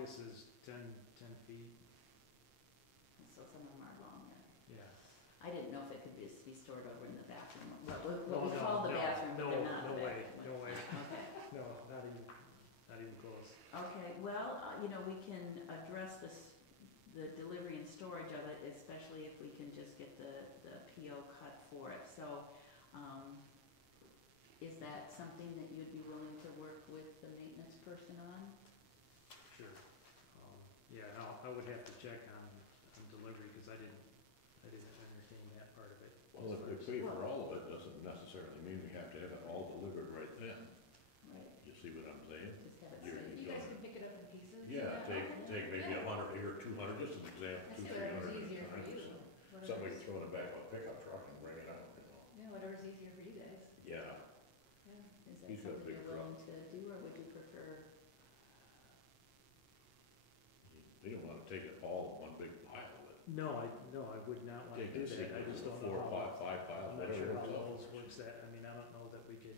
longest is 10 feet. So some of them are long, yeah. Yeah. I didn't know if it could be stored over in the bathroom, what No, we call the bathroom, but they're not no the way, bathroom. no way. Okay. No, not even close. Okay, well, you know, we can address this, the delivery and storage of it, especially if we can just get the PO cut for it. So, is that something that you'd be willing to work with the maintenance person on? Sure. Yeah, I would have to check on delivery, because I didn't entertain that part of it. Well, if we pay for all of it, doesn't necessarily mean we have to have it all delivered right then. Right. You see what I'm saying? Just have it You're- saved. You guys can pick it up in pieces? Yeah, Okay. take maybe Yeah. 100 here, 200, just an example, I 200, see whatever's 300 easier for times or you. so. Whatever's- Somebody can throw it in the back of a pickup truck and bring it out, Yeah, whatever's easier for you guys. Yeah, Yeah. Is that He's got a something big you're willing to do, or would you prefer? they don't want to take it all in one big pile of it. No, I would not want to Take do it, that. I just don't know 4 or how. 5 piles, I'm not whatever sure how works out. Lowe's works that. I mean, I don't know that we could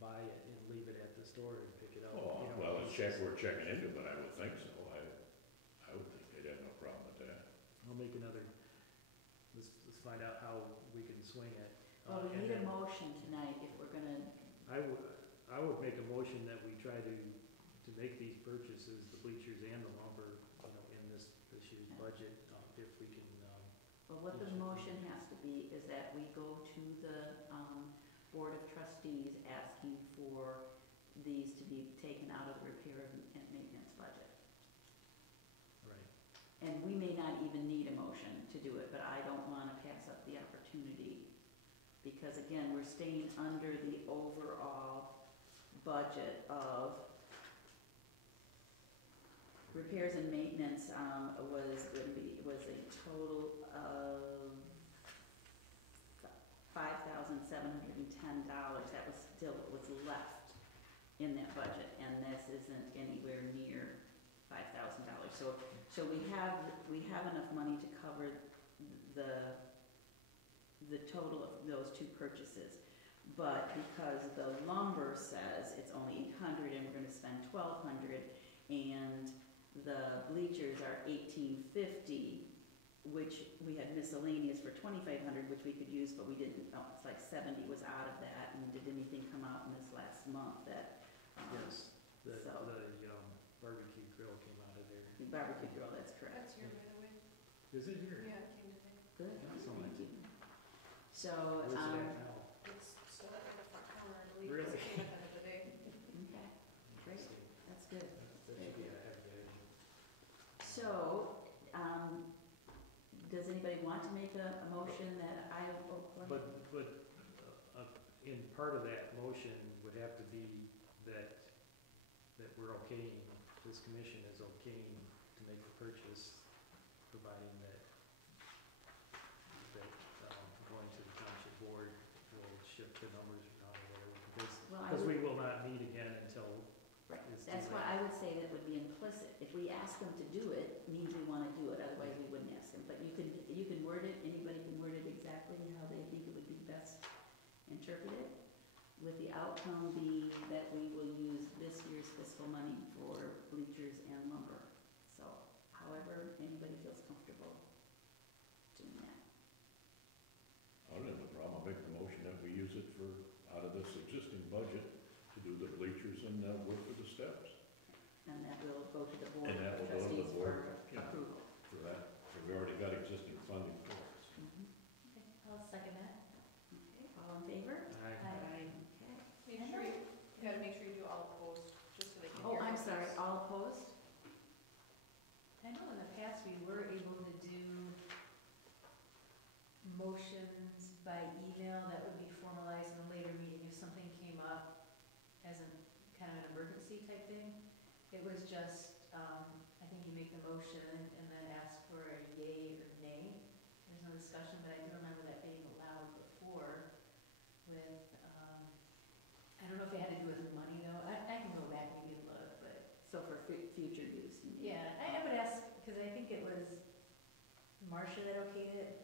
buy it and leave it at the store and pick it up. Oh, you know, well, pieces. we're checking into it, but I would think so. I would think they'd have no problem with that. I'll make another, let's find out how we can swing it. Well, we and need a then motion tonight if we're gonna, I would make a motion that we try to make these purchases, the bleachers and the lumber, you know, in this year's budget, if we can, well, what the motion has to be is that we go to the Board of Trustees asking for these to be taken out of the repair and maintenance budget. right. And we may not even need a motion to do it, but I don't want to pass up the opportunity. Because again, we're staying under the overall budget of repairs and maintenance was a total of $5,710. That was still what was left in that budget, and this isn't anywhere near $5,000. So we have enough money to cover the total of those two purchases. But because the lumber says it's only $800 and we're going to spend $1,200, and the bleachers are $1,850, which we had miscellaneous for $2,500, which we could use, but we didn't. Oh, it's like $70 was out of that. And did anything come out in this last month that? Yes, the So- barbecue grill came out of there. The barbecue grill, that's correct. That's here, by the way. Is it here? Yeah, it came today. Good, Excellent. thank you. So, Where's it at now? It's still up in the front corner, I believe. Really? It came at the end of the day. okay, great, that's good. That should be a heavy day. So, does anybody want to make a motion that I will? But in part of that motion would have to be that we're okaying, this commission is okaying to make the purchase, providing that going to the township board will shift the numbers around or whatever, because we will not meet again until. Right, it's that's too why late. I would say that would be implicit. If we ask them to do it, means we want to do it, otherwise we wouldn't ask them. But you can word it, anybody can word it exactly how they think it would be best interpreted, with the outcome being that we will use this year's fiscal money for bleachers and lumber. So, however anybody feels comfortable doing that. I don't have a problem. I'll make the motion that we use it out of this existing budget to do the bleachers and work with the steps. And that will go to the board And that of will go to the trustees board, for yeah. approval. For that, so we already got existing funding for it. Mhm. Okay, I'll second that. Okay, all in favor? Aye. Okay. Make sure you gotta make sure you do all opposed, just so they can hear. Oh, I'm what sorry, it's- all opposed? I know in the past we were able to do motions by email that would be formalized in a later meeting if something came up as a kind of an emergency type thing. It was just, I think you make the motion and then ask for a yay or nay. There's no discussion, but I do remember that being allowed before with, I don't know if it had to do with money though. I can go back maybe and look, but. So for future use, you mean? Yeah, I would ask, because I think it was Marcia that okayed it,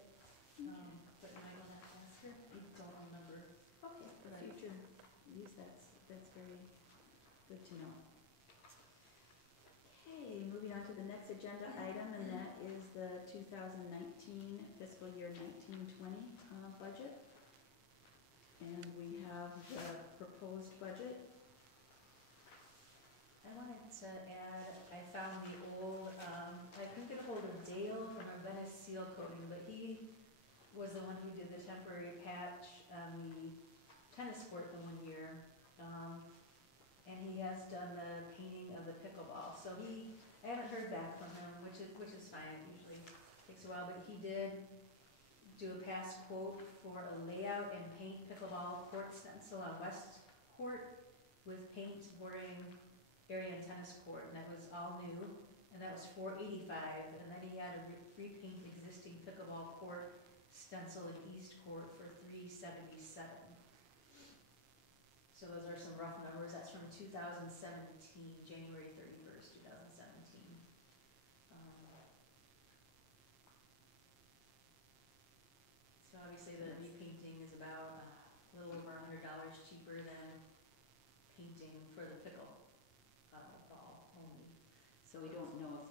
but I don't have to ask her, I don't remember. Okay, for Right. future use, that's very good to know. Okay, agenda item, and that is the 2019 fiscal year 1920 budget. And we have the proposed budget. I wanted to add, I found the old, I couldn't get a hold of Dale from Venice Seal Coating, but he was the one who did the temporary patch on the tennis court the one year. And he has done the painting of the pickleball. So I haven't heard back from him, which is fine, usually takes a while, but he did do a past quote for a layout and paint pickleball court stencil on West Court with paint bordering area and tennis court, and that was all new, and that was $485, and then he had to repaint existing pickleball court stencil in East Court for $377. So those are some rough numbers. That's from 2017, January 31st, 2017. So obviously the repainting is about a little over $100 cheaper than painting for the pickle ball only. So we don't know if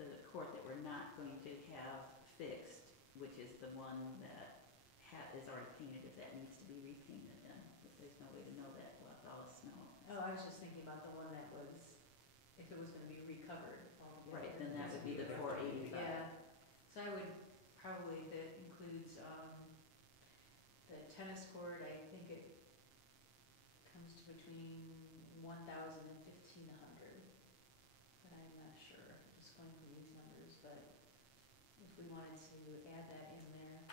the court that we're not going to have fixed, which is the one that is already painted, if that needs to be repainted then, if there's no way to know that with all the snow. Oh, I was just thinking about the one that was, if it was gonna be recovered altogether. Right, then that would be the 485. Yeah, so I would probably, that includes, the tennis court, I think it comes to between 1,000 and 1,500. But I'm not sure, just going through these numbers, but if we wanted to add that in there,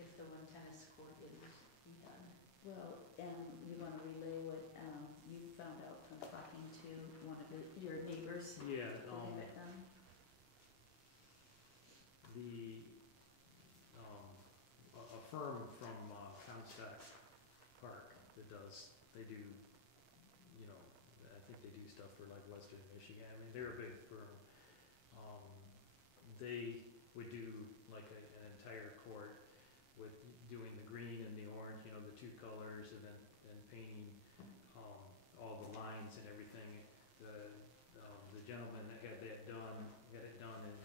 if the one tennis court is redone. Well, and you want to relay what you found out from talking to one of your neighbors? Yeah, who have it done? a firm from Comstock Park that they do, you know, I think they do stuff for like Western Michigan. I mean, they're a big firm. They would do like an entire court with doing the green and the orange, you know, the two colors, and then painting all the lines and everything. The gentleman that had it done in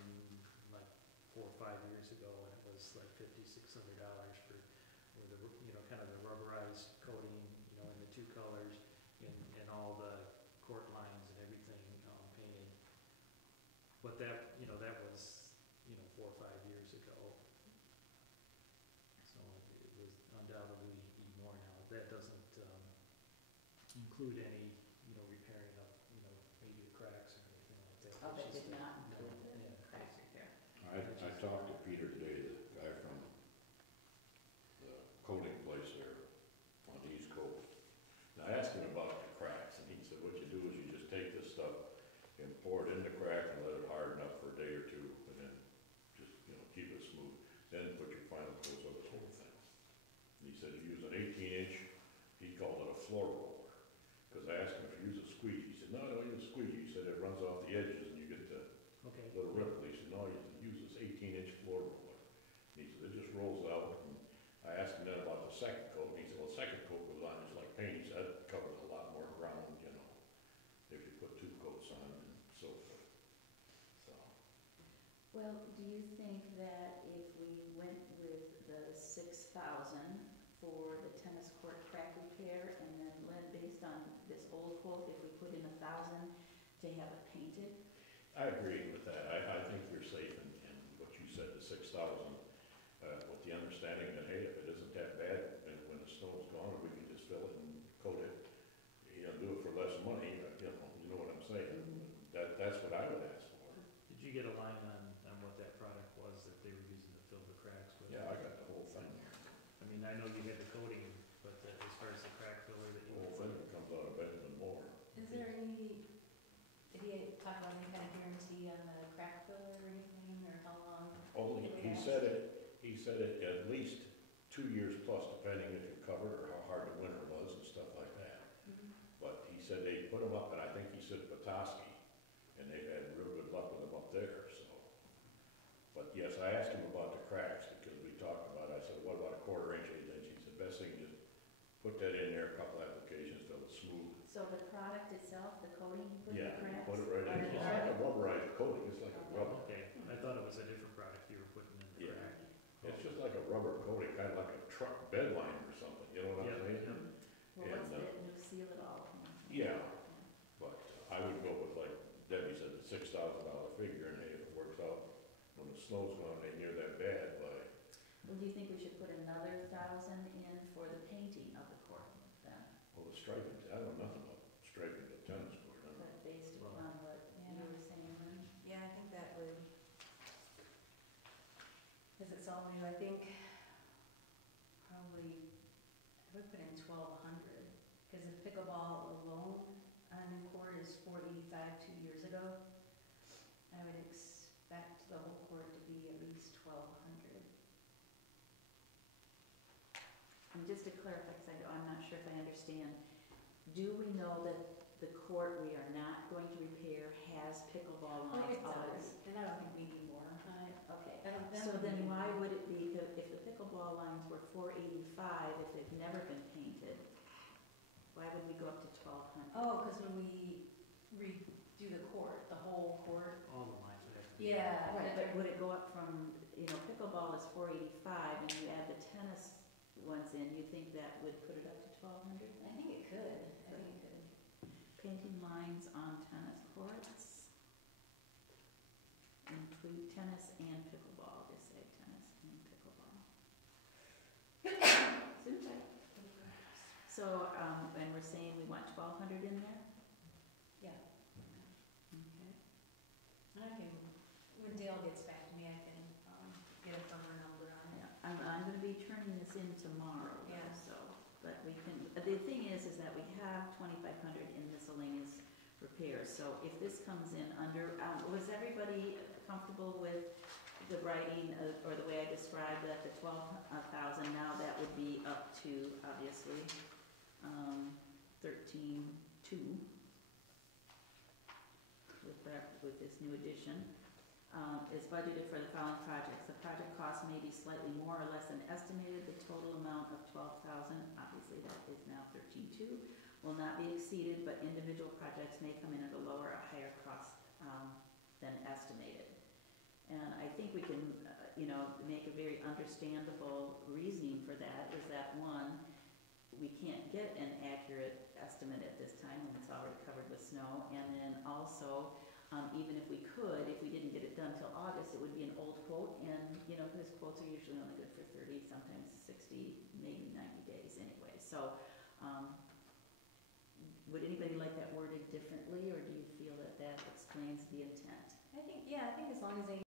like 4 or 5 years ago, and it was like $5,600 for the, you know, kind of the rubberized coating, you know, in the two colors, and all the court lines and everything painted. But that, you know, that was, you know, 4 or 5 years ago. So it was undoubtedly more now. That doesn't include any, you know, repairing of, you know, maybe the cracks or anything like that. Oh, that It's did just not a- include the yeah, crack repair. I talked to Peter today, the guy from the coating place there on the East Coast. And I asked him about the cracks, and he said, what you do is you just take this stuff and pour it in the crack and let it harden up for a day or two, and then just, you know, keep it smooth. Then put your final coats on the whole thing. And he said you use an 18-inch, he called it a floor roller. Because I asked him if you use a squeegee. He said, no, I don't use a squeegee. He said it runs off the edges and you get the Okay. little ripple. He said, no, you use this 18-inch floor roller. And he said, it just rolls out. And I asked him then about the second coat, and he said, well, the second coat goes on just like paint. He said, that covers a lot more ground, you know, if you put 2 coats on and so forth. So, Well, do you think that if we went with the 6,000 for the tennis court crack repair, and then Lynn, based on this old quote, if we put in 1,000 to have it painted? I agree with that. I think you're safe in what you said, the 6,000, with the understanding that, hey, if it isn't that bad, and when the snow's gone, we can just fill it and coat it, you know, do it for less money, you know what I'm saying? That's what I would ask for. Did you get a line on what that product was that they were using to fill the cracks with? Yeah, I got the whole thing. I mean, I know you had the coating, but as far as the crack filler that The you. whole thing comes out of Benjamin Moore. Is there any, did he talk about any kind of guarantee on the crack filler or anything, or how long? Oh, he said it at least 2 years plus, depending if you're covered or how hard the winter was and stuff like that. But he said they put them up, and I think he said Petoskey, and they've had real good luck with them up there, so. But yes, I asked him about the cracks, because we talked about it. I said, what about a 1/4 inch, 1/8 inch? He said, best thing is just put that in there, a couple applications, till it's smooth. So the product itself, the coating you put in Yeah, the cracks? put it right in. It's like a rubberized coating, it's like a was a different product you were putting in the Yeah. crack. It's just like a rubber coating, kind of like a truck bed liner or something, you know what I'm Yeah, saying? yeah. Well, what's And, the new seal it all? Yeah, but I would go with like Debbie said, the $6,000 figure, and hey, if it works out, when the snow's gone, ain't near that bad, but Well, do you think we should put another 1,000 in for the painting of the court then? well, the striping, I don't know nothing about striping the tennis court, I don't know. But based Well- upon what you Yeah. were saying, Lynn? Yeah, I think that would, Cause it's all new, I think probably, I would put in 1,200, cause the pickleball alone on a new court is $485 2 years ago. I would expect the whole court to be at least 1,200. And just to clarify, because I'm not sure if I understand, do we know that the court we are not going to repair has pickleball Oh, lines it already? does, and I don't think we need more. Okay, I don't think so we then need why more. would it be, if the pickleball lines were $485, if they've never been painted, why would we go up to 1,200? Oh, cause when we redo the court, the whole court. All the lines would have to be. Yeah. Right, but would it go up from, pickleball is $485, and you add the tennis ones in, you think that would put it up to 1,200? I think it could, I think it could. Painting lines on tennis courts. Include tennis and pickleball, just say tennis and pickleball. Super. So, and we're saying we want 1,200 in there? Yeah. Okay. And I can, when Dale gets back to me, I can, get a firmer number on it. Yeah, I'm gonna be turning this in tomorrow, though, Yeah. so, but we can, the thing is that we have 2,500 in miscellaneous repairs, so if this comes in under, was everybody comfortable with the writing, or the way I described that, the 12,000, now that would be up to, obviously, 13,200 with this new addition. Is budgeted for the following projects. The project cost may be slightly more or less than estimated. The total amount of 12,000, obviously that is now 13,200, will not be exceeded, but individual projects may come in at a lower or higher cost than estimated. And I think we can, make a very understandable reasoning for that, is that one, we can't get an accurate estimate at this time when it's already covered with snow, and then also, even if we could, if we didn't get it done till August, it would be an old quote, and, those quotes are usually only good for 30, sometimes 60, maybe 90 days anyway. So, would anybody like that worded differently, or do you feel that that explains the intent? I think as long as they